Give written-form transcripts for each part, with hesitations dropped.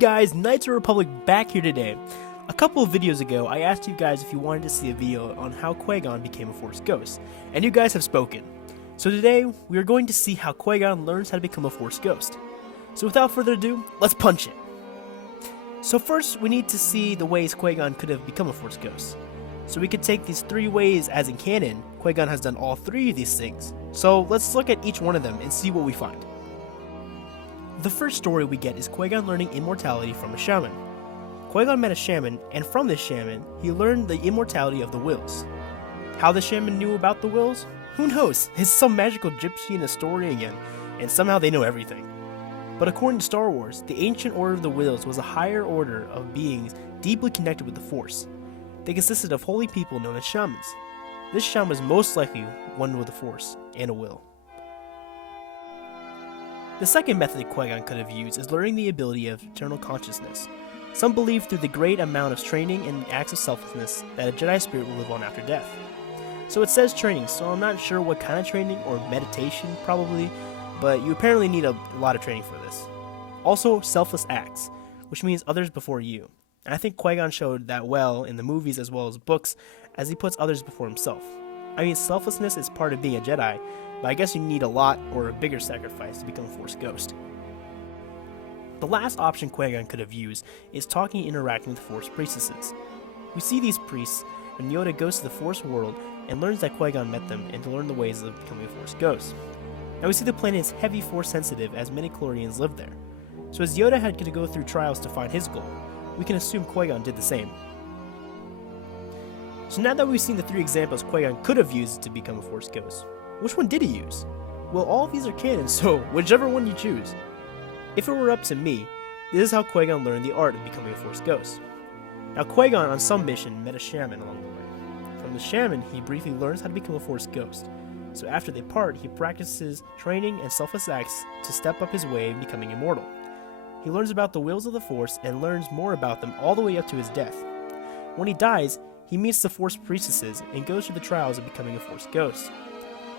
guys, Knights of the Republic back here today. A couple of videos ago, I asked you guys if you wanted to see a video on how Qui Gon became a Force Ghost, and you guys have spoken. So today, we are going to see how Qui Gon learns how to become a Force Ghost. So without further ado, let's punch it. So first, we need to see the ways Qui Gon could have become a Force Ghost. So we could take these three ways as in canon. Qui Gon has done all three of these things. So let's look at each one of them and see what we find. The first story we get is Qui Gon learning immortality from a shaman. Qui Gon met a shaman, and from this shaman, he learned the immortality of the wills. How the shaman knew about the wills? Who knows? It's some magical gypsy in a story again, and somehow they know everything. But according to Star Wars, the ancient order of the wills was a higher order of beings deeply connected with the Force. They consisted of holy people known as shamans. This shaman was most likely one with the Force and a will. The second method Qui Gon could have used is learning the ability of eternal consciousness. Some believe through the great amount of training and acts of selflessness that a Jedi spirit will live on after death. So it says training, so I'm not sure what kind of training, or meditation probably, but you apparently need a lot of training for this. Also, selfless acts, which means others before you. And I think Qui Gon showed that well in the movies as well as books, as he puts others before himself. I mean, selflessness is part of being a Jedi, but I guess you need a lot or a bigger sacrifice to become a Force Ghost. The last option Qui Gon could have used is talking and interacting with Force priestesses. We see these priests when Yoda goes to the Force world and learns that Qui Gon met them and to learn the ways of becoming a Force Ghost. Now we see the planet is heavy Force sensitive as many Chlorians live there. So as Yoda had to go through trials to find his goal, we can assume Qui Gon did the same. So now that we've seen the three examples Qui Gon could have used to become a Force Ghost, which one did he use? Well, all of these are canon, so whichever one you choose. If it were up to me, this is how Qui Gon learned the art of becoming a Force Ghost. Now Qui Gon on some mission met a shaman along the way. From the shaman, he briefly learns how to become a Force Ghost. So after they part, he practices training and selfless acts to step up his way of becoming immortal. He learns about the wills of the Force and learns more about them all the way up to his death. When he dies, he meets the Force priestesses and goes through the trials of becoming a Force Ghost.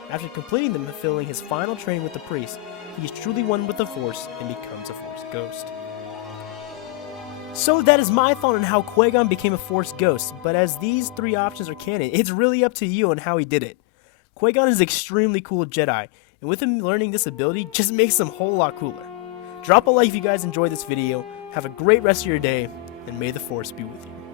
After completing them and fulfilling his final training with the priest, he is truly one with the Force and becomes a Force Ghost. So that is my thought on how Qui Gon became a Force Ghost, but as these three options are canon, it's really up to you on how he did it. Qui Gon is an extremely cool Jedi, and with him learning this ability just makes him a whole lot cooler. Drop a like if you guys enjoyed this video, have a great rest of your day, and may the Force be with you.